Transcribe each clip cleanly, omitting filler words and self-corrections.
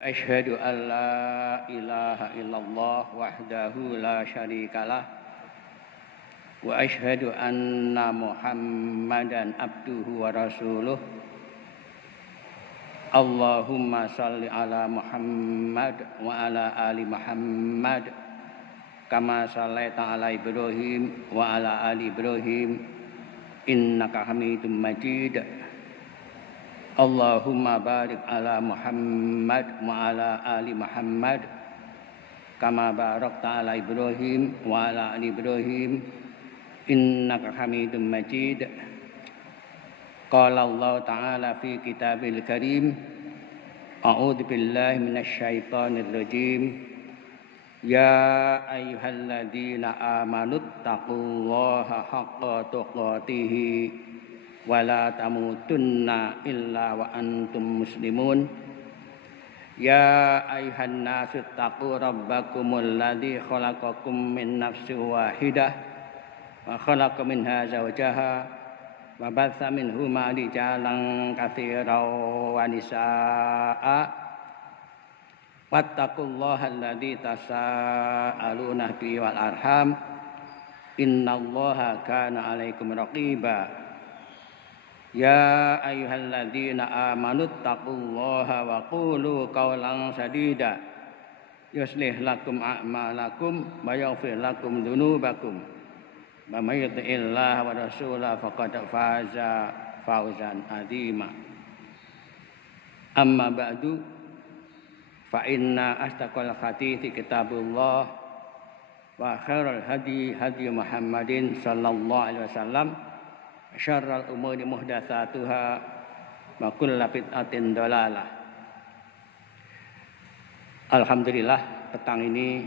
Asyhadu an la ilaha illallah wahdahu la syarikalah wa asyhadu anna Muhammadan abduhu wa rasuluh. Allahumma salli ala Muhammad wa ala ali Muhammad kama sallaita ala Ibrahim wa ala ali Ibrahim innaka Hamidum Majid. Allahumma barik ala Muhammad wa ala ali Muhammad kama barakta ala Ibrahim wa ala ali Ibrahim innaka Hamidum Majid. Qala Allah ta'ala fi kitabil karim, a'udzu billahi minasy syaithanir rajim. Ya ayyuhalladzina amanu taqullaha haqqa tuqatih wa la tamutunna illa wa antum muslimun. Ya ayyuhan nasu taqu rabbakumul ladzi khalaqakum min nafsin wahidah wa khalaqa minha zawjaha wa batha minhuma rijalan katsiran wa nisaa'a wattaqullaha alladzi tasaaluna bihi wal arham innallaha kana 'alaikum raqiba. Ya ayyuhalladzina amanu taqullaha wa qulu qawlan sadida yuslih lakum a'malakum wa yaghfir lakum dzunubakum wa may yuti'illaha wa rasulahu faqad faza fawzan 'azima. Amma ba'du fa inna astaqal hadithi kitabullah wa khairal hadi hadi Muhammadin sallallahu alaihi wasallam. Syarrul umuri muhdatsatuha wa kullu bid'atin dhalalah. Alhamdulillah, petang ini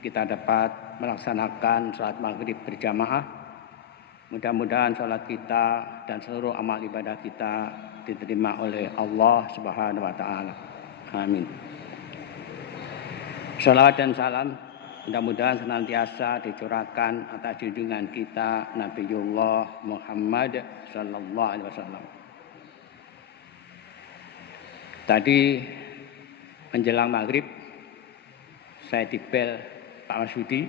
kita dapat melaksanakan salat maghrib berjamaah. Mudah-mudahan salat kita dan seluruh amal ibadah kita diterima oleh Allah Subhanahu wa taala. Amin. Shalawat dan salam mudah-mudahan senantiasa dicurahkan atas junjungan kita Nabiullah Muhammad sallallahu alaihi wasallam. Tadi menjelang maghrib saya dibel Pak Masudi.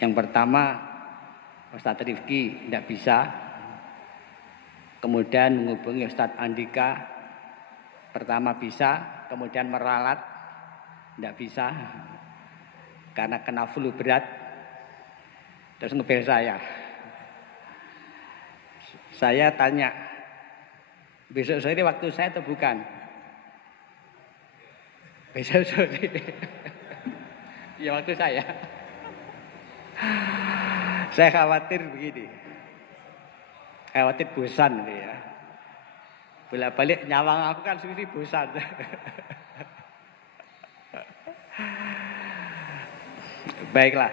Yang pertama Ustadz Rifki tidak bisa. Kemudian menghubungi Ustadz Andika. Pertama bisa, kemudian meralat tidak bisa karena kena flu berat, terus ngebel saya. Saya tanya, besok sore waktu saya atau bukan? Besok sore. Ya waktu saya. Saya khawatir begini, khawatir bosan ya. Bolak-balik nyawang aku kan sendiri bosan. Baiklah,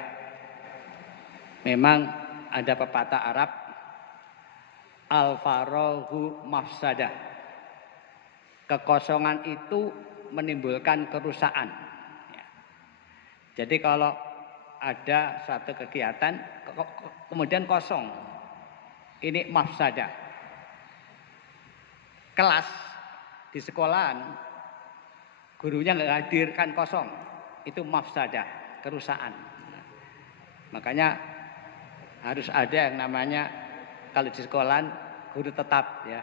memang ada pepatah Arab, al-faraghu mafsadah. Kekosongan itu menimbulkan kerusakan. Jadi kalau ada satu kegiatan kemudian kosong, ini mafsadah. Kelas di sekolahan gurunya nggak hadirkan kosong, itu mafsadah, kerusakan. Makanya harus ada yang namanya kalau di sekolahan guru tetap ya,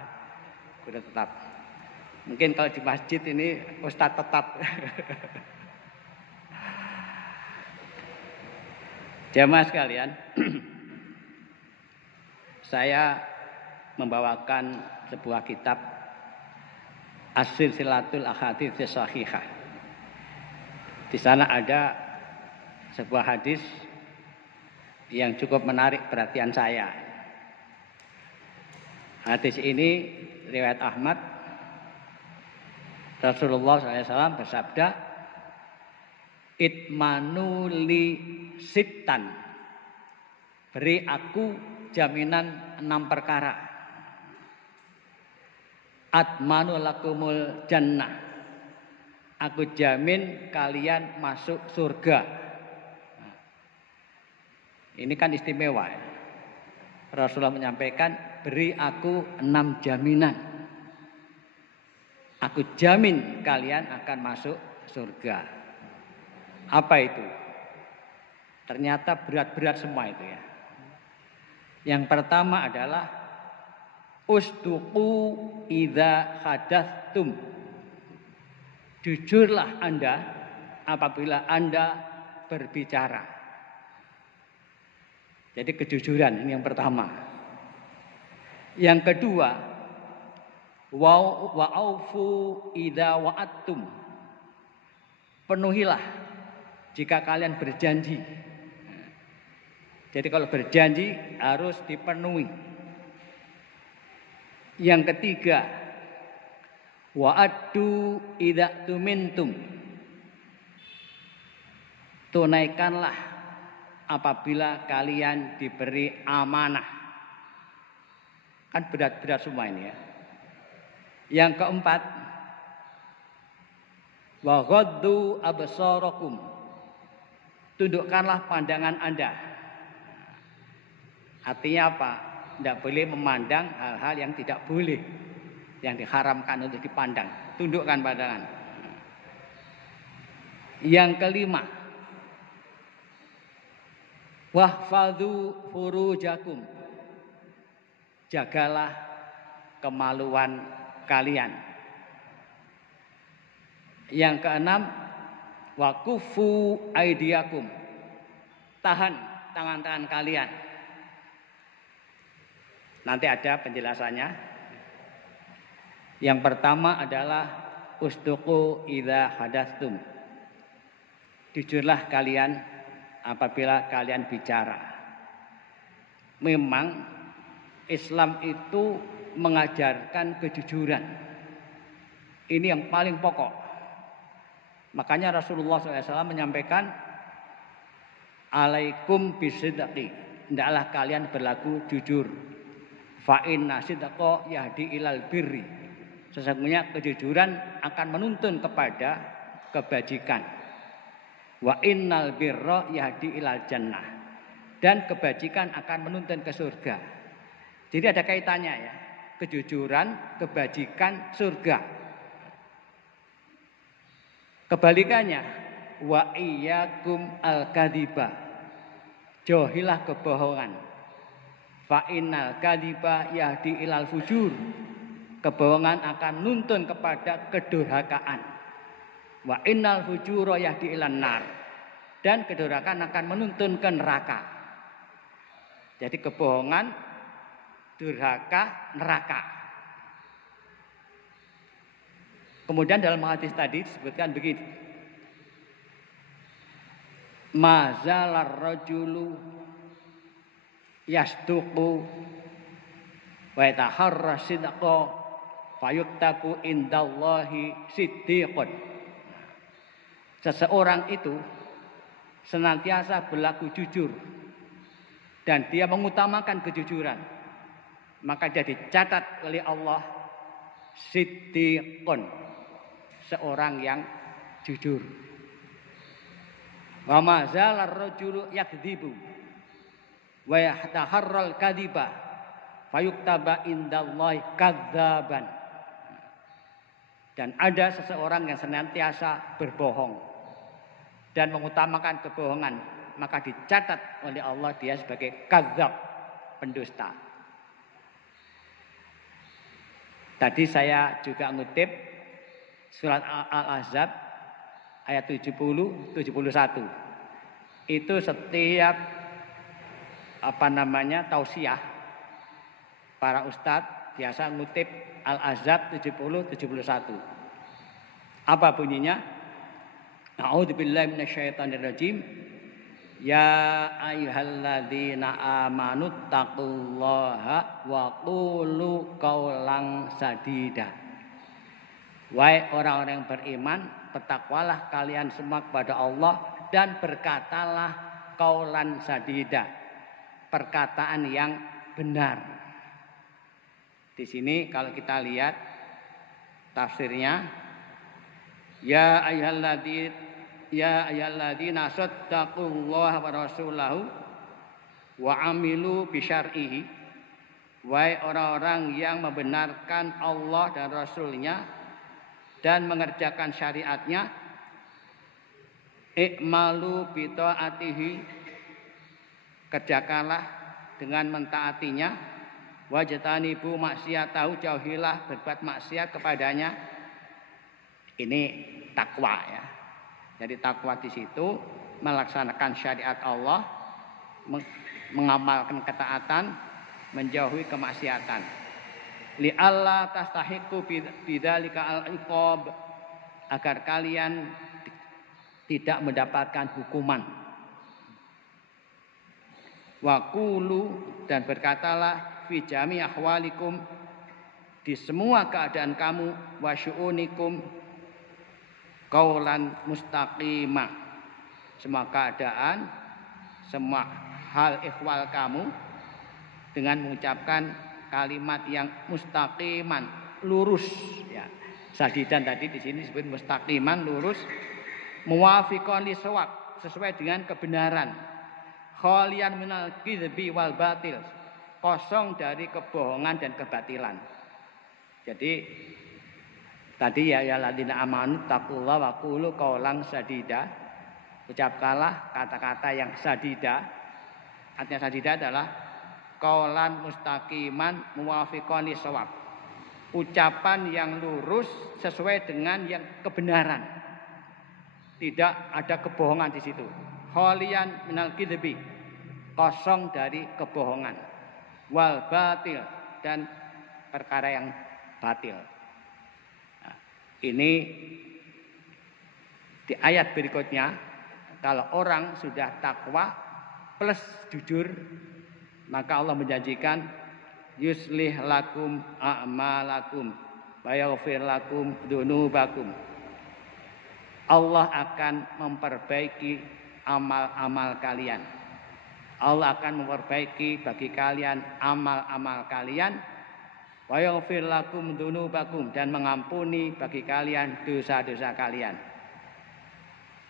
guru tetap. Mungkin kalau di masjid ini ustadz tetap. Jamaah sekalian, saya membawakan sebuah kitab As-Silsilatul Ahadits Shahihah. Di sana ada sebuah hadis yang cukup menarik perhatian saya. Hadis ini riwayat Ahmad. Rasulullah SAW bersabda, "Itmanu li sittan." Beri aku jaminan 6 perkara. Atmanu lakumul jannah. Aku jamin kalian masuk surga. Ini kan istimewa ya. Rasulullah menyampaikan, beri aku 6 jaminan. Aku jamin kalian akan masuk surga. Apa itu? Ternyata berat-berat semua itu ya. Yang pertama adalah usduqu idza hadatstum. Jujurlah Anda apabila Anda berbicara. Jadi kejujuran ini yang pertama. Yang kedua, wa'aufu idza wa'attum. Penuhilah jika kalian berjanji. Jadi kalau berjanji harus dipenuhi. Yang ketiga, wa'addu idza tumintum. Tunaikanlah apabila kalian diberi amanah. Kan berat-berat semua ini ya. Yang keempat, wa ghaddu absarakum. Tundukkanlah pandangan Anda. Artinya apa? Tidak boleh memandang hal-hal yang tidak boleh, yang diharamkan untuk dipandang. Tundukkan pandangan. Yang kelima, wahfadzu furujakum. Jagalah kemaluan kalian. Yang keenam, wakufu aidiakum. Tahan tangan-tangan kalian. Nanti ada penjelasannya. Yang pertama adalah usduqu idza hadatstum. Jujurlah kalian apabila kalian bicara. Memang Islam itu mengajarkan kejujuran. Ini yang paling pokok. Makanya Rasulullah SAW menyampaikan, alaikum bisidqi. Hendaklah kalian berlaku jujur. Fa inna sidqa yahdi ilal birri. Sesungguhnya kejujuran akan menuntun kepada kebajikan. Wa innal birra yahdi ilal jannah. Dan kebajikan akan menuntun ke surga. Jadi ada kaitannya ya. Kejujuran, kebajikan, surga. Kebalikannya, wa iyyakum al-kadziba. Jauhilah kebohongan. Fa innal kadziba yahdi ilal fujur. Kebohongan akan nuntun kepada kedurhakaan. Wa innal fujura yahdi ilan nar. Dan kedurhakaan akan menuntun ke neraka. Jadi kebohongan, durhaka, neraka. Kemudian dalam hadis tadi disebutkan begitu. Mazalar rajulu yasduqu wa yataharra sidqa fayuktabu indallahi siddiqun. Seseorang itu senantiasa berlaku jujur dan dia mengutamakan kejujuran, maka dia dicatat oleh Allah siddiqun, seorang yang jujur. Wa mazalar rajulu yakdzibu wa yahtaharral kadziba fayuktaba indallahi kadzaban. Dan ada seseorang yang senantiasa berbohong dan mengutamakan kebohongan, maka dicatat oleh Allah dia sebagai kadzab, pendusta. Tadi saya juga ngutip surat Al-Ahzab ayat 70-71. Itu setiap tausiah para ustadz biasa ngutip Al-Ahzab 70-71. Apa bunyinya? A'udzubillahi minasyaitonirrajim. Ya ayyuhalladzina amanu taqullaha wa qulu qaulan sadida. Wahai orang-orang yang beriman, bertakwalah kalian semua kepada Allah dan berkatalah qaulan sadida, perkataan yang benar. Di sini kalau kita lihat tafsirnya, ya ayyuhalladzina saddaqullaha wa rasulahu wa amilu bisyar'ihi. Wahai orang-orang yang membenarkan Allah dan Rasulnya dan mengerjakan syariatnya, i'malu bi ta'atihi, kerjakanlah dengan mentaatinya, wajtanibu maksiatahu, jauhilah berbuat maksiat kepadanya. Ini takwa ya. Jadi takwa di situ melaksanakan syariat Allah, mengamalkan ketaatan, menjauhi kemaksiatan. Li alla tastahiqu bidzalika al-iqab, agar kalian tidak mendapatkan hukuman. Wa qulu, dan berkatalah, fi jami ahwalikum, di semua keadaan kamu, wa syu'unikum, qaulan mustaqimah, semua keadaan, semua hal ihwal kamu dengan mengucapkan kalimat yang mustaqiman, lurus ya. Sadidan tadi di sini disebut mustaqiman, lurus, muwafiqan lisawab, sesuai dengan kebenaran, khalian minal kizbi wal batil, kosong dari kebohongan dan kebatilan. Jadi tadi ya ladina amanu taqullaha wa qulu qaulan sadida, ucapkanlah kata-kata yang sadida. Artinya sadida adalah qaulan mustaqiman muwafiqan lisawab, ucapan yang lurus sesuai dengan yang kebenaran, tidak ada kebohongan di situ. Khalian minal kidbi, kosong dari kebohongan, wal batil, dan perkara yang batil. Nah, ini di ayat berikutnya, kalau orang sudah takwa plus jujur, maka Allah menjanjikan yuslih lakum a'malakum wa yaghfir lakum dzunubakum. Allah akan memperbaiki amal-amal kalian. Allah akan memperbaiki bagi kalian amal-amal kalian, wa yaghfir lakum dzunubakum, dan mengampuni bagi kalian dosa-dosa kalian.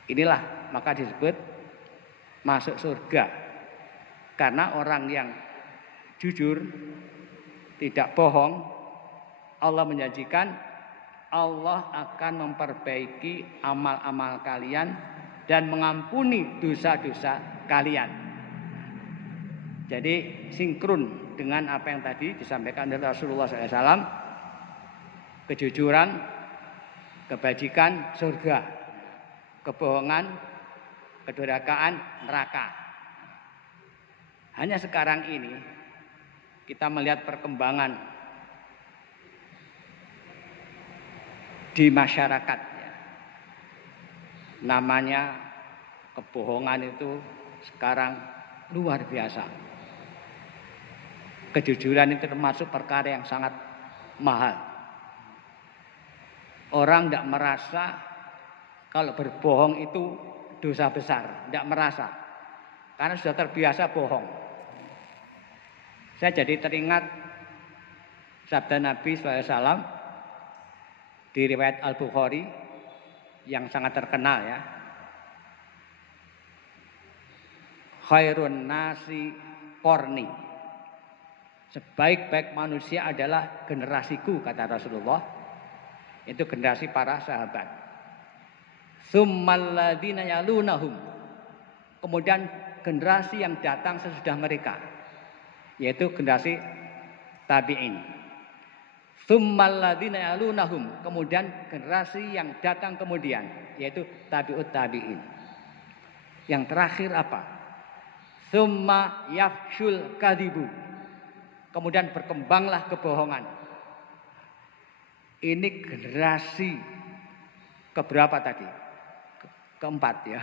Inilah maka disebut masuk surga. Karena orang yang jujur, tidak bohong, Allah menjanjikan Allah akan memperbaiki amal-amal kalian dan mengampuni dosa-dosa kalian. Jadi sinkron dengan apa yang tadi disampaikan oleh Rasulullah SAW, kejujuran, kebajikan, surga, kebohongan, kedurhakaan, neraka. Hanya sekarang ini kita melihat perkembangan di masyarakat ya. Namanya kebohongan itu sekarang luar biasa. Kejujuran itu termasuk perkara yang sangat mahal. Orang tidak merasa kalau berbohong itu dosa besar, tidak merasa, karena sudah terbiasa bohong. Saya jadi teringat sabda Nabi SAW di riwayat Al-Bukhari yang sangat terkenal ya. Khairun nasi qarni, sebaik-baik manusia adalah generasiku, kata Rasulullah. Itu generasi para sahabat. Tsummal ladzina yalunahum, kemudian generasi yang datang sesudah mereka, yaitu generasi tabi'in. Tsummal ladzina yalunahum, kemudian generasi yang datang kemudian, yaitu tabi'ut tabi'in. Yang terakhir apa? Tsumma yafshul kadzibu, kemudian berkembanglah kebohongan. Ini generasi keberapa tadi? Keempat ya.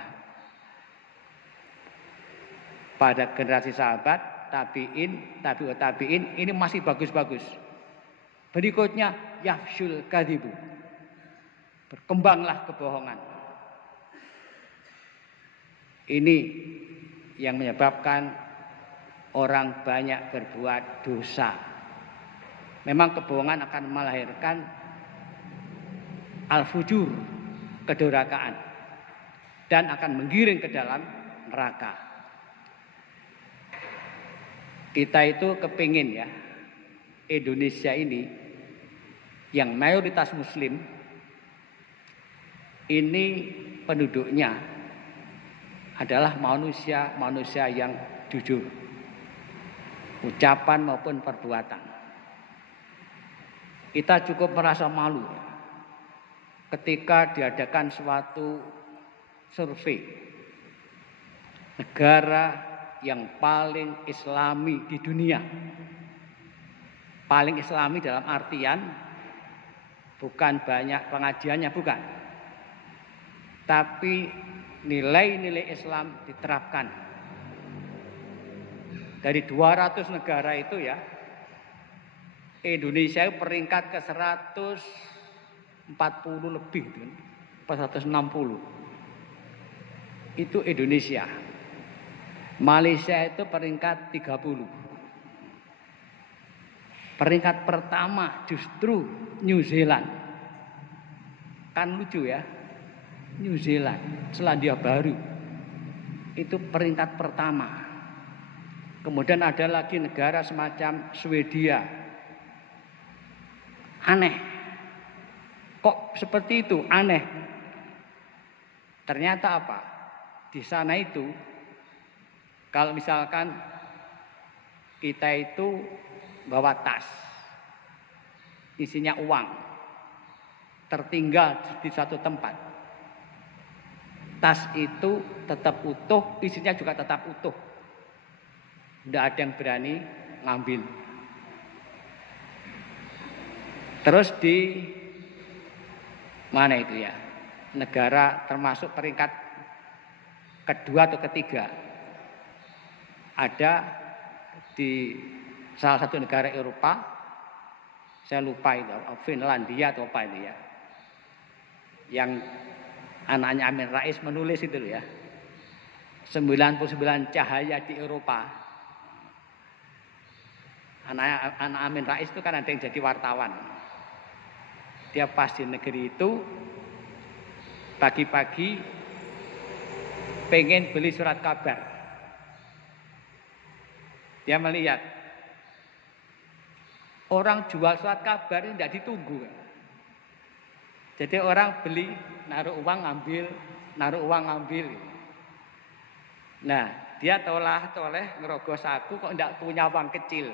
Pada generasi sahabat, tabi'in, tabi'ut tabi'in, ini masih bagus-bagus. Berikutnya yafshul kadzibu, berkembanglah kebohongan. Ini yang menyebabkan orang banyak berbuat dosa. Memang kebohongan akan melahirkan al-fujur, kedurhakaan, dan akan menggiring ke dalam neraka. Kita itu kepingin ya, Indonesia ini yang mayoritas muslim ini penduduknya adalah manusia yang jujur, ucapan maupun perbuatan. Kita cukup merasa malu ketika diadakan suatu survei negara yang paling islami di dunia. Paling islami dalam artian bukan banyak pengajiannya, bukan. Tapi nilai-nilai Islam diterapkan. Dari 200 negara itu ya, Indonesia peringkat ke 140 lebih, 160. Itu Indonesia. Malaysia itu peringkat 30. Peringkat pertama justru New Zealand. Kan lucu ya. New Zealand, Selandia Baru. Itu peringkat pertama. Kemudian ada lagi negara semacam Swedia. Aneh. Kok seperti itu? Aneh. Ternyata apa? Di sana itu kalau misalkan kita itu bawa tas, isinya uang, tertinggal di satu tempat, tas itu tetap utuh, isinya juga tetap utuh. Tidak ada yang berani ngambil. Terus di mana itu ya? Negara termasuk peringkat kedua atau ketiga. Ada di salah satu negara Eropa, saya lupa itu, Finlandia atau apa itu ya. Yang anaknya Amin Rais menulis itu ya. 99 cahaya di Eropa. Anak Amin Rais itu kan ada yang jadi wartawan. Dia pas di negeri itu pagi-pagi pengen beli surat kabar. Dia melihat orang jual surat kabar ini tidak ditunggu. Jadi orang beli, naruh uang ngambil, naruh uang ngambil. Nah, dia toleh ngerogoh saku kok tidak punya uang kecil.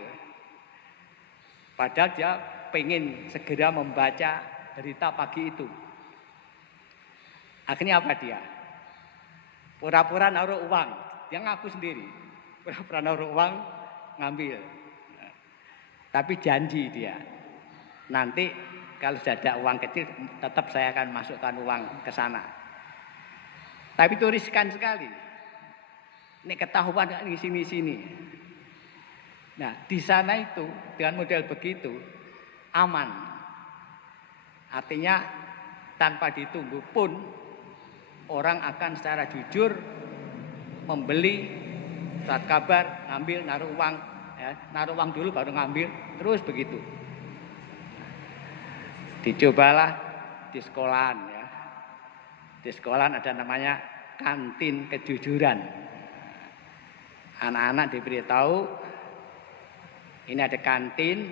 Padahal dia pengen segera membaca berita pagi itu. Akhirnya apa dia? Pura-pura naruh uang. Dia ngaku sendiri. Pura-pura naruh uang, ngambil. Tapi janji dia. Nanti kalau sudah ada uang kecil, tetap saya akan masukkan uang ke sana. Tapi itu riskan sekali. Ini ketahuan di sini-sini. Nah, di sana itu dengan model begitu aman. Artinya tanpa ditunggu pun orang akan secara jujur membeli surat kabar, ngambil, naruh uang, ya, naruh uang dulu baru ngambil, terus begitu. Dicobalah di sekolahan ya. Di sekolahan ada namanya kantin kejujuran. Anak-anak diberitahu ini ada kantin.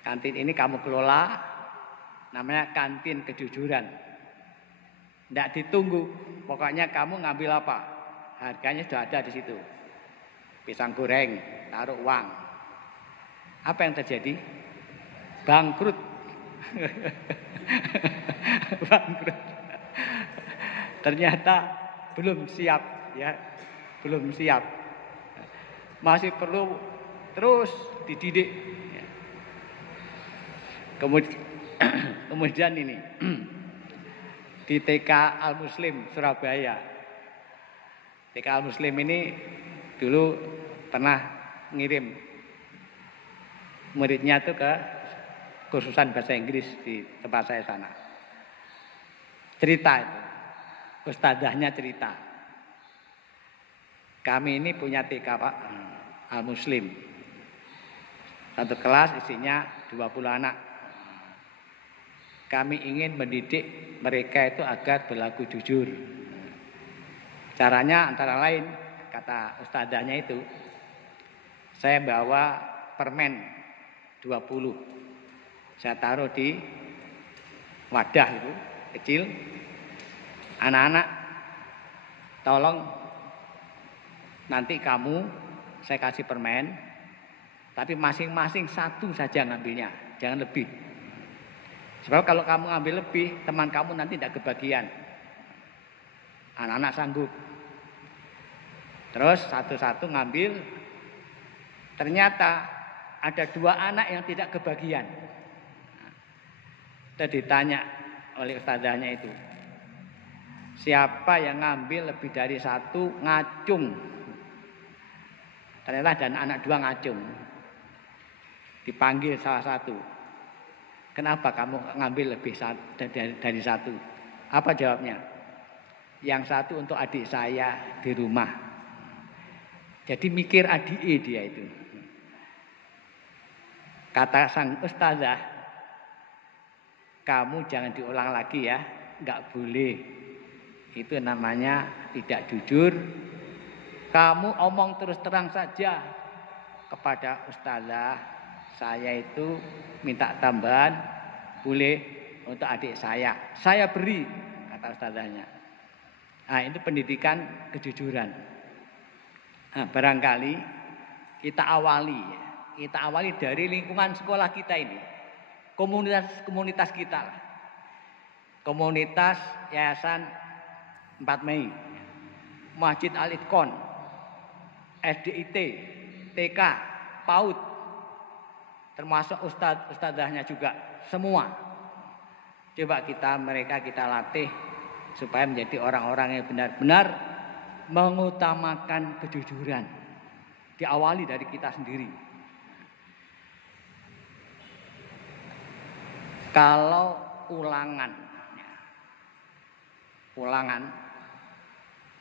Kantin ini kamu kelola, namanya kantin kejujuran. Tidak ditunggu, pokoknya kamu ngambil apa, harganya sudah ada di situ. Pisang goreng, taruh uang. Apa yang terjadi? Bangkrut. Bangkrut. Ternyata belum siap, ya, belum siap. Masih perlu terus dididik. Kemudian ini di TK Al Muslim Surabaya. TK Al Muslim ini dulu pernah ngirim muridnya tuh ke kursusan bahasa Inggris di tempat saya sana. Cerita itu, ustadzahnya cerita. Kami ini punya TK Pak Al Muslim. Satu kelas isinya 20 anak. Kami ingin mendidik mereka itu agar berlaku jujur. Caranya antara lain, kata ustadzahnya itu, saya bawa permen 20. Saya taruh di wadah itu, kecil. Anak-anak, tolong nanti kamu saya kasih permen, tapi masing-masing satu saja ngambilnya, jangan lebih. Sebab kalau kamu ngambil lebih, teman kamu nanti tidak kebagian. Anak-anak sanggup. Terus satu-satu ngambil. Ternyata ada 2 anak yang tidak kebagian. Kita ditanya oleh ustazahnya itu, siapa yang ngambil lebih dari 1 ngacung. Ternyata ada anak 2 ngacung. Dipanggil salah satu. Kenapa kamu ngambil lebih dari 1? Apa jawabnya? Yang 1 untuk adik saya di rumah. Jadi mikir adik dia itu. Kata sang ustazah, kamu jangan diulang lagi ya, enggak boleh. Itu namanya tidak jujur. Kamu omong terus terang saja kepada ustazah, saya itu minta tambahan, boleh untuk adik saya beri, kata ustazahnya. Nah, itu pendidikan kejujuran. Nah, barangkali kita awali dari lingkungan sekolah kita ini, komunitas kita, komunitas Yayasan 4 Mei, Masjid Al-Itqon, SDIT, TK, PAUD, termasuk ustadzahnya juga, semua. Coba mereka kita latih supaya menjadi orang-orang yang benar-benar mengutamakan kejujuran. Diawali dari kita sendiri. Kalau ulangan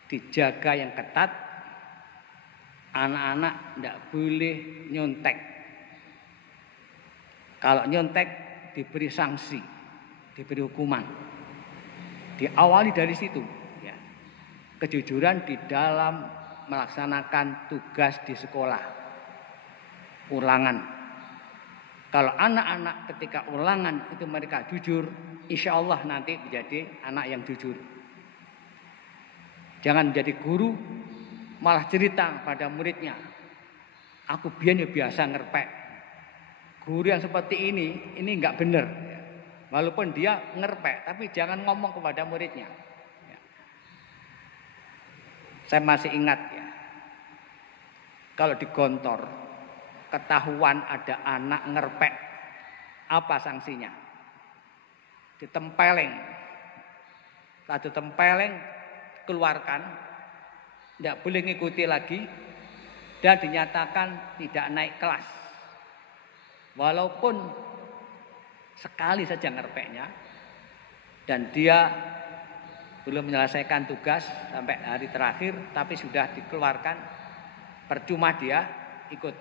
dijaga yang ketat, anak-anak tidak boleh nyontek. Kalau nyontek diberi sanksi, diberi hukuman. Diawali dari situ. Ya. Kejujuran di dalam melaksanakan tugas di sekolah. Ulangan. Kalau anak-anak ketika ulangan itu mereka jujur, insya Allah nanti menjadi anak yang jujur. Jangan menjadi guru malah cerita pada muridnya, aku biyen biasa ngerpek. Guru yang seperti ini enggak benar. Walaupun dia ngerpek, tapi jangan ngomong kepada muridnya. Saya masih ingat ya, kalau di Gontor ketahuan ada anak ngerpek, apa sanksinya? Ditempeleng. Setelah ditempeleng, keluarkan, tidak boleh ngikuti lagi, dan dinyatakan tidak naik kelas. Walaupun sekali saja ngerpeknya, dan dia belum menyelesaikan tugas sampai hari terakhir, tapi sudah dikeluarkan, percuma dia ikut.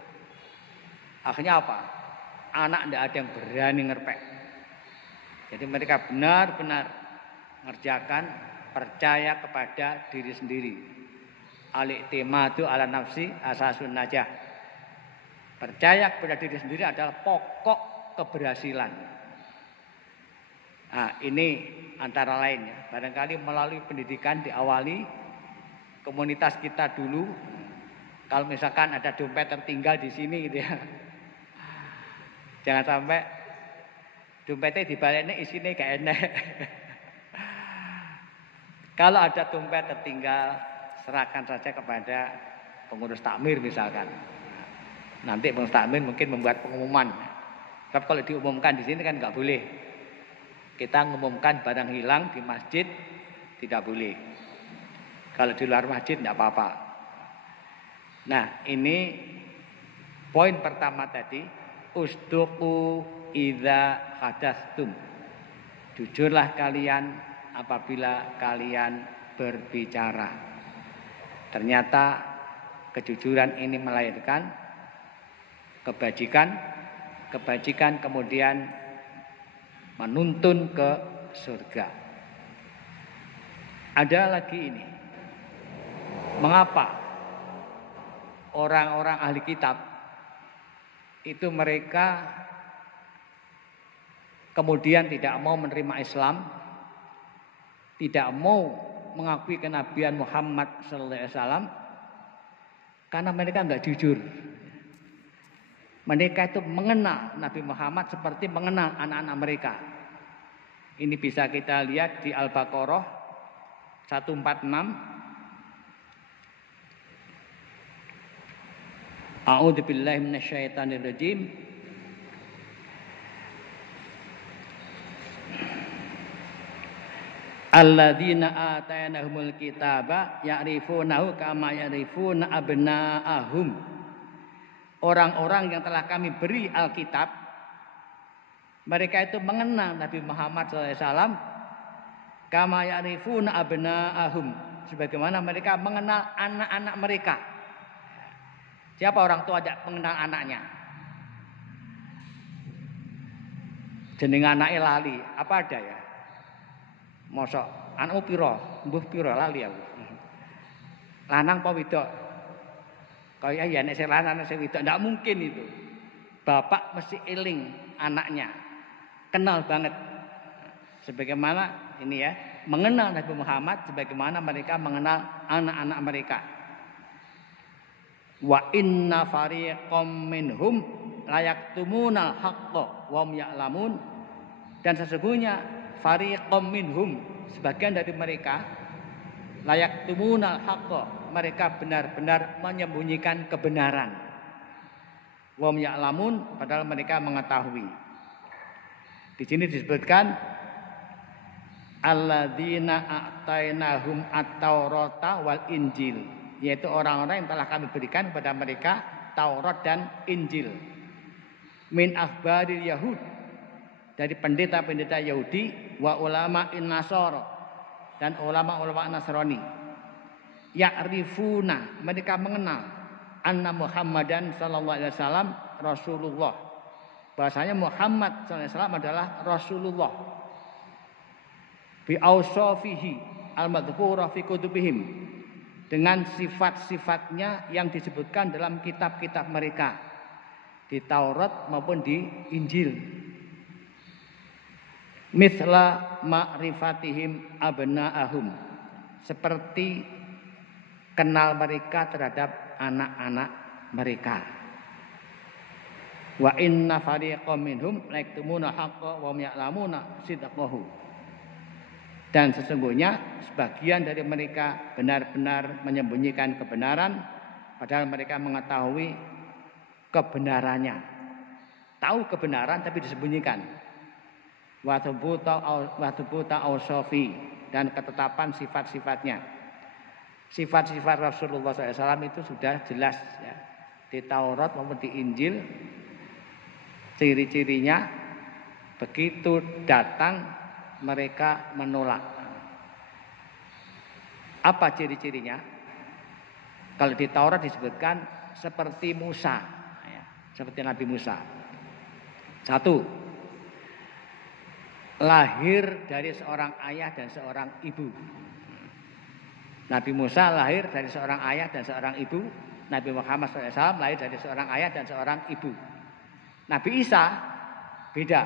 Akhirnya apa? Anak tidak ada yang berani ngerpek. Jadi mereka benar-benar mengerjakan, percaya kepada diri sendiri. Al-i'timadu ala nafsi asasun najah. Percaya kepada diri sendiri adalah pokok keberhasilan. Nah, ini antara lain ya. Barangkali melalui pendidikan diawali komunitas kita dulu. Kalau misalkan ada dompet tertinggal di sini gitu ya. Jangan sampai dompetnya dibaliknya isinya gak enak. Kalau ada dompet tertinggal, serahkan saja kepada pengurus takmir misalkan. Nanti pengurus takmir mungkin membuat pengumuman. Tapi kalau diumumkan di sini kan nggak boleh. Kita mengumumkan barang hilang di masjid tidak boleh. Kalau di luar masjid tidak apa-apa. Nah, ini poin pertama tadi, usduqu idza hadastum. Jujurlah kalian apabila kalian berbicara. Ternyata kejujuran ini melahirkan kebajikan kemudian menuntun ke surga. Ada lagi ini. Mengapa orang-orang ahli kitab itu mereka kemudian tidak mau menerima Islam tidak mau mengakui kenabian Muhammad sallallahu alaihi wasallam karena mereka enggak jujur. Mereka itu mengenal Nabi Muhammad seperti mengenal anak-anak mereka. Ini bisa kita lihat di Al-Baqarah 146. A'udzu billahi minasyaitonir rajim. Alladzina atainahumul kitaba ya'rifunahu kama ya'rifuna abna'ahum. Orang-orang yang telah kami beri Alkitab, mereka itu mengenal Nabi Muhammad SAW kama ya'rifuna abna'ahum, sebagaimana mereka mengenal anak-anak mereka. Siapa orang tua tidak mengenal anaknya? Jeneng anake lali, apa ada ya? Mosok anakmu piro? Mbuh piro lali aku. Lanang apa wedok? Kaya ya nek sing lanang nek sing wedok ndak mungkin itu. Bapak mesti eling anaknya. Kenal banget. Sebagaimana ini ya, mengenal Nabi Muhammad sebagaimana mereka mengenal anak-anak mereka. Wa inna fariqam minhum layaktumunal haqqa wa hum ya'lamun. Dan sesungguhnya fariqam minhum, sebagian dari mereka, layaktumunal haqqa, mereka benar-benar menyembunyikan kebenaran. Wa hum ya'lamun, padahal mereka mengetahui. Di sini disebutkan alladzina a'tainahum at-taurata wal injil, yaitu orang-orang yang telah kami berikan kepada mereka Taurat dan Injil. Min akhbaril Yahud, dari pendeta-pendeta Yahudi, wa ulama in Nasara, dan ulama-ulama Nasrani. Ya'rifuna, mereka mengenal anna Muhammadan sallallahu alaihi wasallam Rasulullah, bahasanya Muhammad sallallahu alaihi wasallam adalah Rasulullah. Bi ausafihi al-madhkura fi kutubihim, dengan sifat-sifatnya yang disebutkan dalam kitab-kitab mereka, di Taurat maupun di Injil. Mithla ma'rifatihim abna'ahum, seperti kenal mereka terhadap anak-anak mereka. Wa inna fariqam minhum layaktumuna haqqa wa hum ya'lamuna sidqahu. Dan sesungguhnya sebagian dari mereka benar-benar menyembunyikan kebenaran, padahal mereka mengetahui kebenarannya. Tahu kebenaran tapi disembunyikan. Wa thubuta ausofi, dan ketetapan sifat-sifatnya. Sifat-sifat Rasulullah SAW itu sudah jelas ya, di Taurat maupun di Injil. Ciri-cirinya begitu datang mereka menolak. Apa ciri-cirinya? Kalau di Taurat disebutkan seperti Musa, ya, seperti Nabi Musa. 1, lahir dari seorang ayah dan seorang ibu. Nabi Musa lahir dari seorang ayah dan seorang ibu. Nabi Muhammad SAW lahir dari seorang ayah dan seorang ibu. Nabi Isa beda,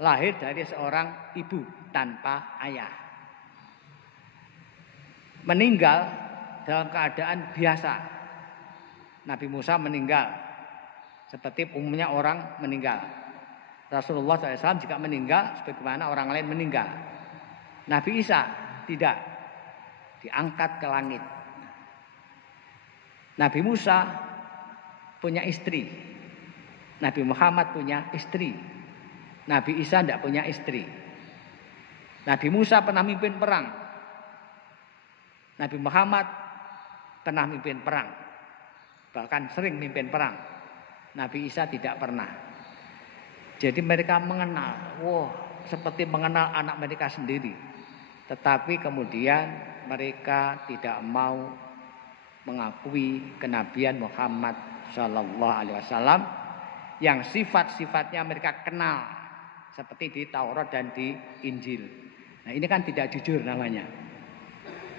lahir dari seorang ibu tanpa ayah. Meninggal dalam keadaan biasa. Nabi Musa meninggal seperti umumnya orang meninggal. Rasulullah SAW juga meninggal sebagaimana orang lain meninggal. Nabi Isa tidak, diangkat ke langit. Nabi Musa punya istri, Nabi Muhammad punya istri, Nabi Isa tidak punya istri. Nabi Musa pernah mimpin perang, Nabi Muhammad pernah mimpin perang, bahkan sering mimpin perang. Nabi Isa tidak pernah. Jadi mereka mengenal, seperti mengenal anak mereka sendiri. Tetapi kemudian mereka tidak mau mengakui kenabian Muhammad Sallallahu Alaihi Wasallam yang sifat-sifatnya mereka kenal, seperti di Taurat dan di Injil. Nah, ini kan tidak jujur namanya.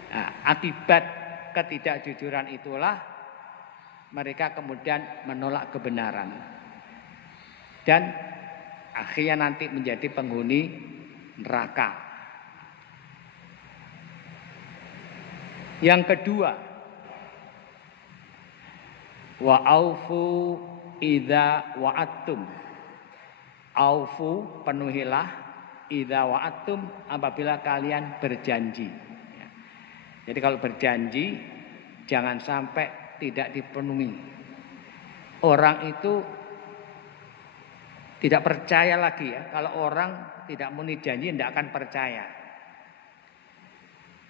Nah, akibat ketidakjujuran itulah mereka kemudian menolak kebenaran. Dan akhirnya nanti menjadi penghuni neraka. Yang kedua, wa aufu idza wa'attum. Aufu, penuhilah, idza wa'attum, apabila kalian berjanji. Ya. Jadi kalau berjanji jangan sampai tidak dipenuhi. Orang itu tidak percaya lagi ya. Kalau orang tidak memenuhi janji tidak akan percaya.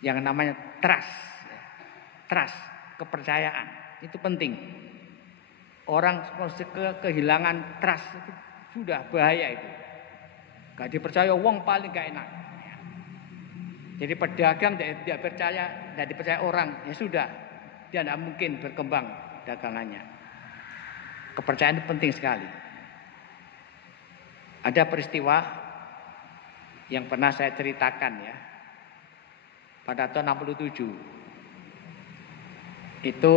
Yang namanya trust, kepercayaan itu penting. Orang kehilangan trust itu sudah bahaya itu. Gak dipercaya wong paling gak enak. Jadi pedagang tidak percaya, tidak dipercaya orang, ya sudah, dia tidak mungkin berkembang dagangannya. Kepercayaan itu penting sekali. Ada peristiwa yang pernah saya ceritakan ya. Pada tahun 67 itu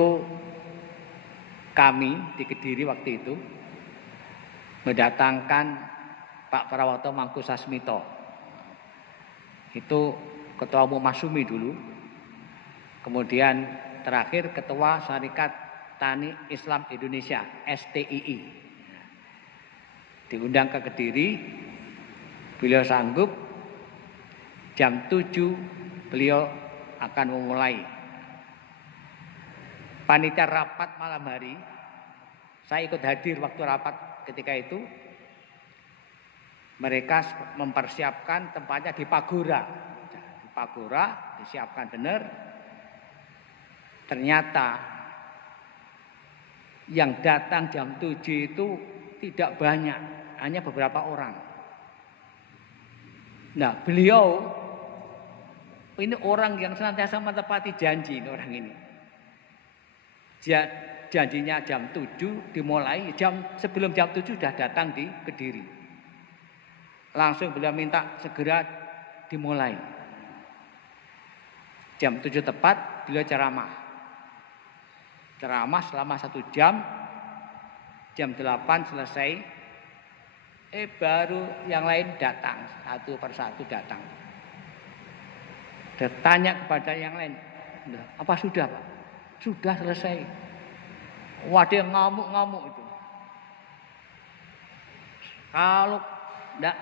kami di Kediri waktu itu mendatangkan Pak Prawoto Mangkusasmito. Itu Ketua Umum Masumi dulu. Kemudian terakhir Ketua Syarikat Tani Islam Indonesia STII. Diundang ke Kediri. Beliau sanggup. Jam 7 beliau akan memulai. Panitia rapat malam hari. Saya ikut hadir waktu rapat ketika itu. Mereka mempersiapkan tempatnya di Pagora. Di Pagora disiapkan benar. Ternyata yang datang jam 7 itu tidak banyak, hanya beberapa orang. Nah, beliau ini orang yang senantiasa menepati janji ini orang ini. Janjinya jam 7 dimulai, sebelum jam 7 sudah datang di Kediri. Langsung beliau minta segera dimulai. Jam 7 tepat beliau ceramah. Ceramah selama 1 jam. Jam 8 selesai. Baru yang lain datang. Satu persatu datang. Bertanya kepada yang lain. Apa sudah Pak? Sudah selesai. Waduh ngamuk-ngamuk itu. Kalau tidak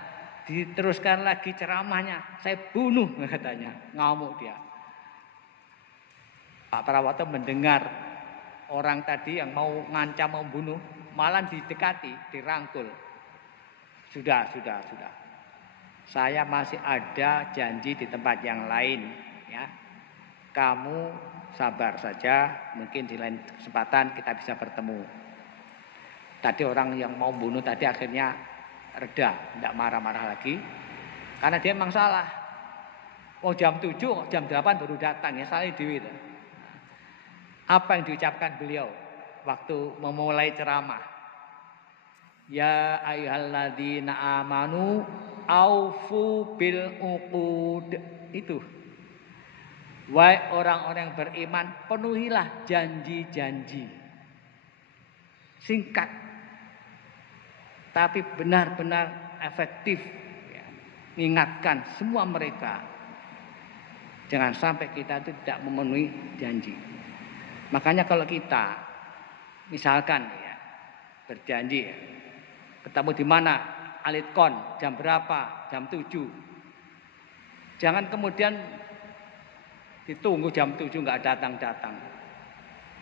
diteruskan lagi ceramahnya, saya bunuh katanya. Ngamuk dia. Pak Prawoto mendengar orang tadi yang mau ngancam membunuh, malah didekati, dirangkul. Sudah. Saya masih ada janji di tempat yang lain, ya. Kamu sabar saja, mungkin di lain kesempatan kita bisa bertemu. Tadi orang yang mau bunuh tadi akhirnya reda, tidak marah-marah lagi. Karena dia memang salah. Oh jam 7, jam 8 baru datang, ya salah dewi. Apa yang diucapkan beliau waktu memulai ceramah? Ya ayyuhalladzina amanu aufu bil uqud. Itu. Wahai orang-orang yang beriman, penuhilah janji-janji. Singkat, tapi benar-benar efektif. Ya. Mengingatkan semua mereka. Jangan sampai kita itu tidak memenuhi janji. Makanya kalau kita, misalkan ya, berjanji ya, ketemu di mana, Alitkon, jam berapa, jam 7. Jangan kemudian ditunggu jam 7 nggak datang-datang.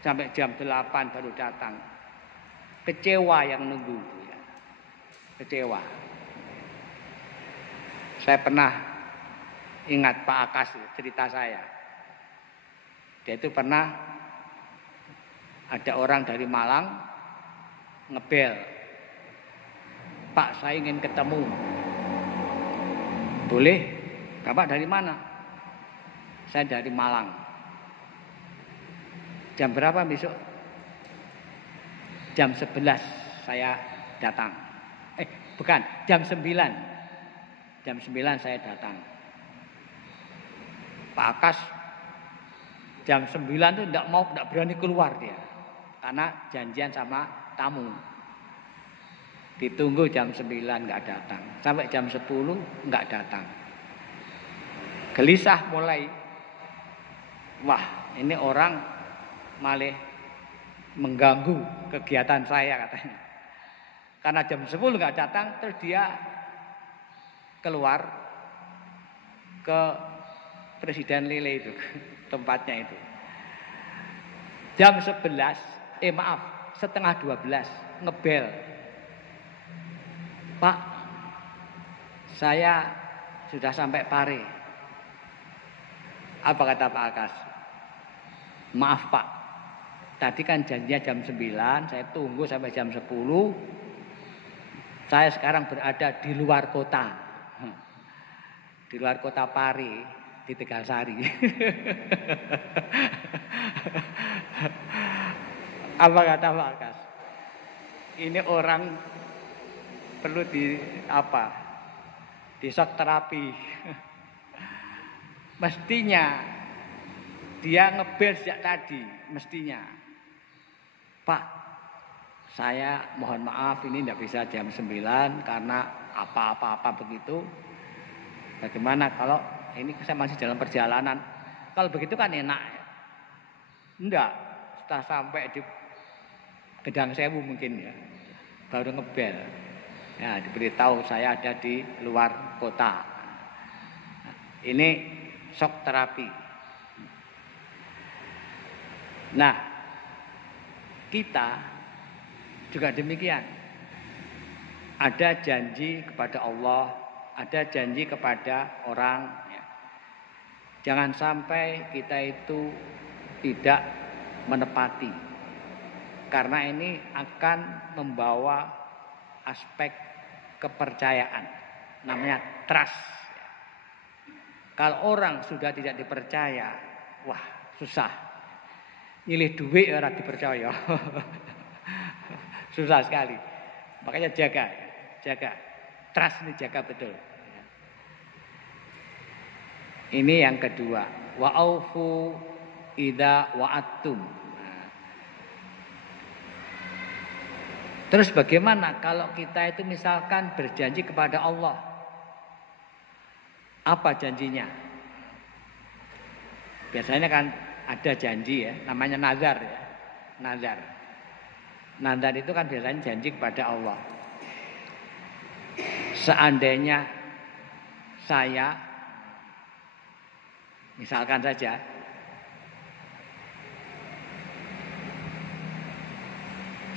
Sampai jam 8 baru datang. Kecewa yang nunggu. Ya. Kecewa. Saya pernah ingat Pak Akas cerita saya. Dia itu pernah ada orang dari Malang ngebel. Pak, saya ingin ketemu. Boleh? Bapak dari mana? Saya dari Malang. Jam berapa besok? Jam 11 saya datang. Bukan, jam 9. Jam 9 saya datang. Pak Akas jam 9 itu tidak berani keluar dia. Karena janjian sama tamu. Ditunggu jam 9 enggak datang. Sampai jam 10 enggak datang. Gelisah mulai. Wah, ini orang malah mengganggu kegiatan saya katanya. Karena jam 10 nggak datang, terus dia keluar ke Presiden Lele itu, tempatnya itu. Jam 11, setengah 12 ngebel. Pak, saya sudah sampai Pare. Apa kata Pak Akas? Maaf Pak, tadi kan janjinya jam 9, saya tunggu sampai jam 10. Saya sekarang berada di luar kota. Di luar kota Pare, di Tegalsari. Apa kata Pak Akas? Ini orang perlu di shock terapi. Mestinya dia ngebel sejak tadi, mestinya. Pak, saya mohon maaf ini tidak bisa jam 9 karena apa-apa begitu. Bagaimana kalau ini saya masih dalam perjalanan? Kalau begitu kan enak. Enggak, setelah sampai di Gedang Sewu mungkin ya, baru ngebel. Ya, diberitahu saya ada di luar kota. Ini shock terapi. Nah, kita juga demikian. Ada janji kepada Allah, ada janji kepada orang. Ya. Jangan sampai kita itu tidak menepati. Karena ini akan membawa aspek kepercayaan. Namanya trust. Kalau orang sudah tidak dipercaya, wah susah. Nyilih duit orang dipercaya. Susah sekali. Makanya jaga. Trust ini jaga betul. Ini yang kedua. Wa aufu idza wa'adtum. Terus bagaimana kalau kita itu misalkan berjanji kepada Allah? Apa janjinya? Biasanya kan ada janji ya, namanya nazar ya. Nazar itu kan biasanya janji kepada Allah. Seandainya saya, misalkan saja,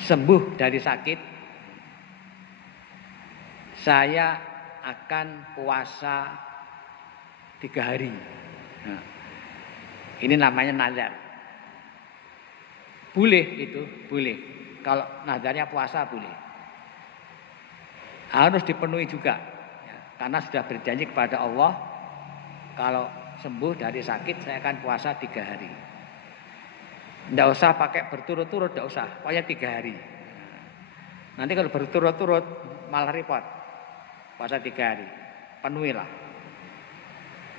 sembuh dari sakit, saya akan puasa 3 hari. Nah, ini namanya nazar. Boleh. Kalau nazarnya puasa boleh. Harus dipenuhi juga, ya, karena sudah berjanji kepada Allah, kalau sembuh dari sakit saya akan puasa 3 hari. Tidak usah pakai berturut-turut, tidak usah. Pokoknya 3 hari. Nanti kalau berturut-turut malah repot. Puasa 3 hari. Penuhilah.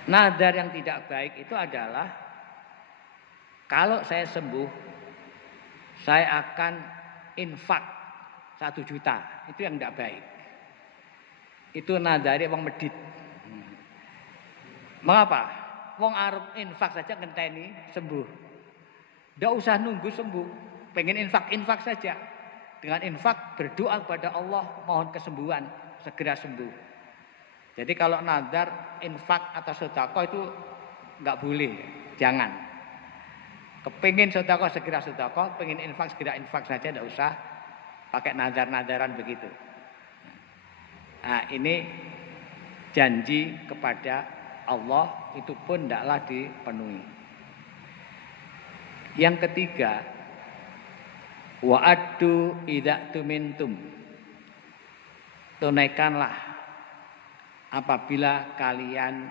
Nadar yang tidak baik itu adalah kalau saya sembuh, saya akan infak 1 juta. Itu yang tidak baik. Itu nadari wong medit. Mengapa? Wong arep infak saja ngenteni sembuh. Tidak usah nunggu sembuh, pengen infak saja. Dengan infak berdoa kepada Allah, mohon kesembuhan, segera sembuh. Jadi kalau nazar, infak atau sedekah itu nggak boleh, jangan. Kepingin sedekah segera sedekah, pengen infak segera infak saja, tidak usah pakai nazar-nazaran begitu. Nah, ini janji kepada Allah itu pun tidaklah dipenuhi. Yang ketiga, wa'addu idza tumintum. Tunaikanlah apabila kalian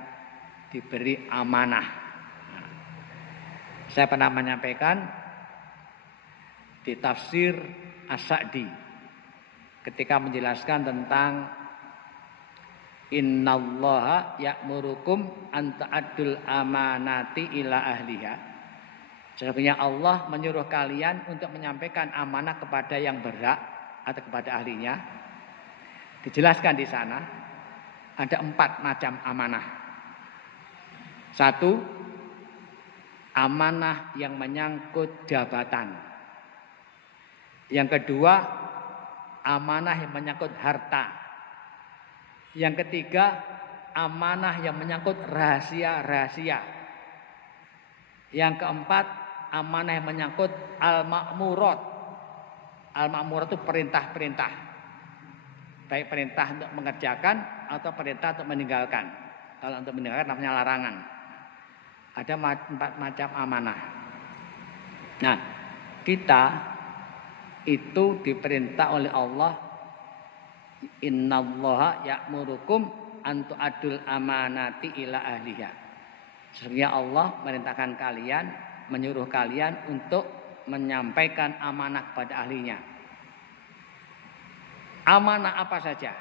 diberi amanah. Saya pernah menyampaikan di tafsir As-Sa'di ketika menjelaskan tentang innallaha ya'murukum an ta'addul amanati ila ahliha. Sesungguhnya Allah menyuruh kalian untuk menyampaikan amanah kepada yang berhak atau kepada ahlinya. Dijelaskan di sana ada 4 macam amanah. 1, amanah yang menyangkut jabatan. Yang kedua, amanah yang menyangkut harta. Yang ketiga, amanah yang menyangkut rahasia-rahasia. Yang keempat, amanah yang menyangkut al-ma'murat. Al-ma'murat itu perintah-perintah. Baik perintah untuk mengerjakan atau perintah untuk meninggalkan. Kalau untuk meninggalkan namanya larangan. Ada 4 macam amanah. Nah, kita itu diperintah oleh Allah, innallaha ya'murukum an tu'addul amanati ila ahliha. Sesungguhnya Allah merintahkan kalian, menyuruh kalian untuk menyampaikan amanah kepada ahlinya. Amanah apa saja?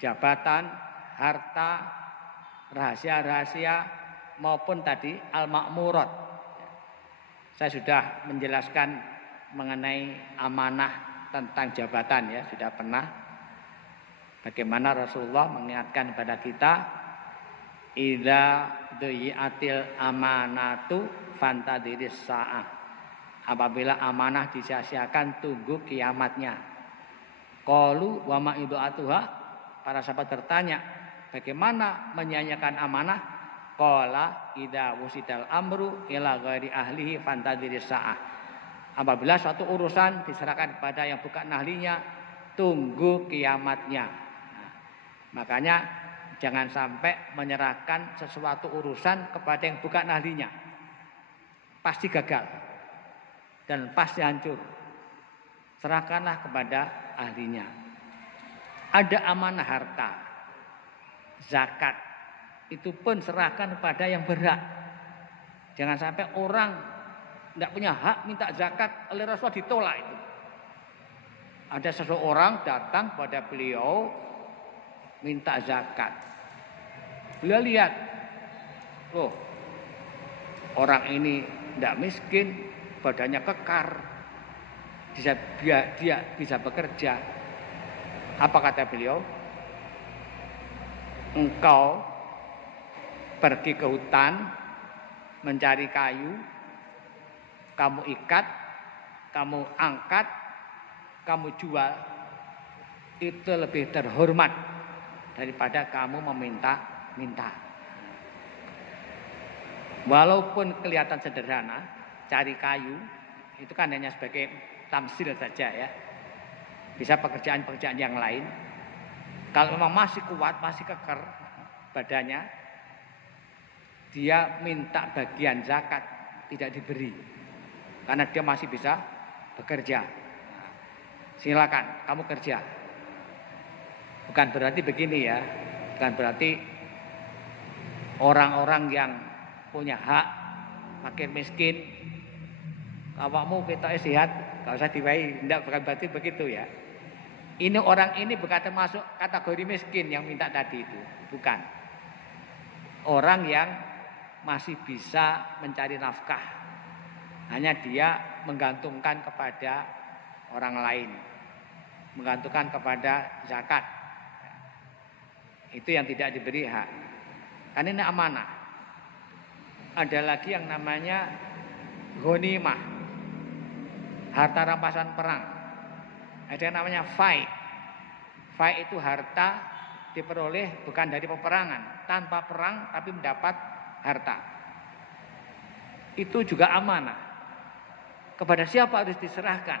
Jabatan, harta, rahasia-rahasia maupun tadi al-ma'murat. Saya sudah menjelaskan mengenai amanah tentang jabatan ya, sudah pernah. Bagaimana Rasulullah mengingatkan kepada kita, idza du'iatil amanatu fantadiris sa'ah. Apabila amanah disia-siakan, tunggu kiamatnya. Qalu wa ma idu'atuha. Para sahabat bertanya, bagaimana menyia-nyiakan amanah? Qala idza wusidal amru ila ghairi ahlihi fantadiris sa'ah. Apabila suatu urusan diserahkan kepada yang bukan ahlinya, tunggu kiamatnya. Nah, makanya jangan sampai menyerahkan sesuatu urusan kepada yang bukan ahlinya. Pasti gagal dan pasti hancur. Serahkanlah kepada ahlinya. Ada amanah harta, zakat. Itu pun serahkan kepada yang berhak. Jangan sampai orang tidak punya hak minta zakat oleh Rasulullah ditolak itu. Ada seseorang datang pada beliau minta zakat. Beliau lihat, loh, orang ini tidak miskin, badannya kekar, dia bisa bekerja. Apa kata beliau? Engkau pergi ke hutan mencari kayu, kamu ikat, kamu angkat, kamu jual, itu lebih terhormat daripada kamu meminta-minta. Walaupun kelihatan sederhana, cari kayu itu kan hanya sebagai tamsil saja ya. Bisa pekerjaan-pekerjaan yang lain. Kalau memang masih kuat, masih kekar badannya, dia minta bagian zakat, tidak diberi. Karena dia masih bisa bekerja. Silakan kamu kerja. Bukan berarti begini ya. Bukan berarti orang-orang yang punya hak, makin miskin, awakmu kita sehat, gak usah diwai. Tidak, bukan berarti begitu ya. Ini orang ini bukan termasuk kategori miskin yang minta tadi itu. Bukan. Orang yang masih bisa mencari nafkah. Hanya dia menggantungkan kepada orang lain. Menggantungkan kepada zakat. Itu yang tidak diberi hak. Kan ini amanah. Ada lagi yang namanya ghanimah. Harta rampasan perang. Ada yang namanya fai. Fai itu harta diperoleh bukan dari peperangan. Tanpa perang tapi mendapat harta. Itu juga amanah. Kepada siapa harus diserahkan?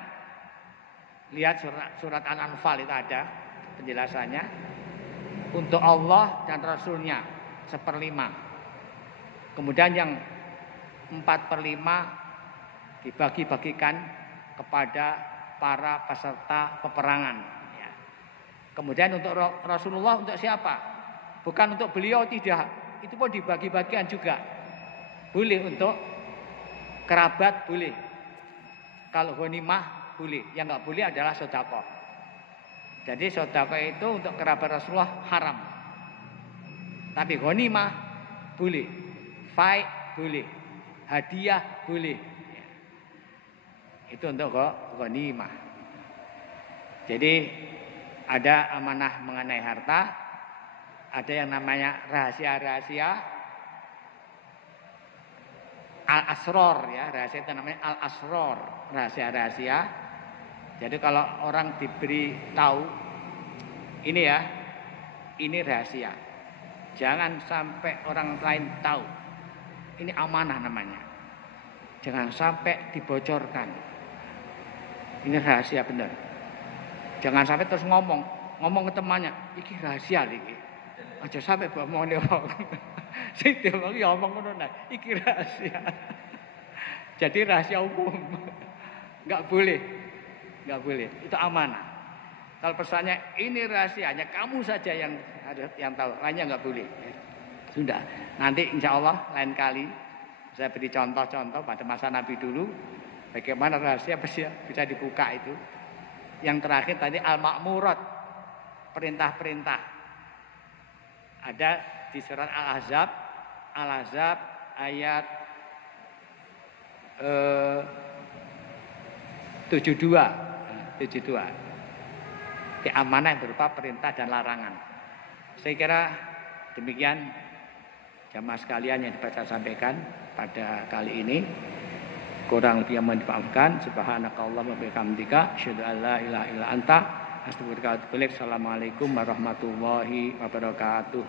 Lihat surat Al-Anfal itu ada penjelasannya. Untuk Allah dan Rasulnya 1/5. Kemudian yang 4/5 dibagi-bagikan kepada para peserta peperangan. Ya. Kemudian untuk Rasulullah untuk siapa? Bukan untuk beliau, tidak. Itu pun dibagi-bagikan juga. Boleh untuk kerabat, boleh. Kalau ghanimah boleh, yang enggak boleh adalah sedekah. Jadi sedekah itu untuk kerabat Rasulullah haram. Tapi ghanimah boleh, fai boleh, hadiah boleh. Itu untuk ghanimah. Jadi ada amanah mengenai harta, ada yang namanya rahasia-rahasia, al-asror ya, rahasia itu namanya al-asror, rahasia-rahasia. Jadi kalau orang diberi tahu ini ya, ini rahasia. Jangan sampai orang lain tahu. Ini amanah namanya. Jangan sampai dibocorkan. Ini rahasia benar. Jangan sampai terus ngomong ke temannya, iki rahasia iki. Aja sampai ngomongane wong. Sing diomong ya omong ngono nah, iki rahasia. Jadi rahasia umum. Enggak boleh. Enggak boleh. Itu amanah. Kalau pesannya ini rahasianya kamu saja yang tahu, lainnya enggak boleh. Sudah. Nanti insya Allah lain kali saya beri contoh-contoh pada masa Nabi dulu bagaimana rahasia bisa dibuka itu. Yang terakhir tadi al-ma'murat, perintah-perintah. Ada di surat Al-Ahzab ayat 72. Di amanah yang berupa perintah dan larangan. Saya kira demikian jamaah sekalian yang dapat saya sampaikan pada kali ini. Kurang lebih yang mohon dimaafkan. Subhanakallahumma wa bihamdika asyhadu an la ilaha illa anta astaghfiruka wa atubu ilaik. Assalamualaikum warahmatullahi wabarakatuh.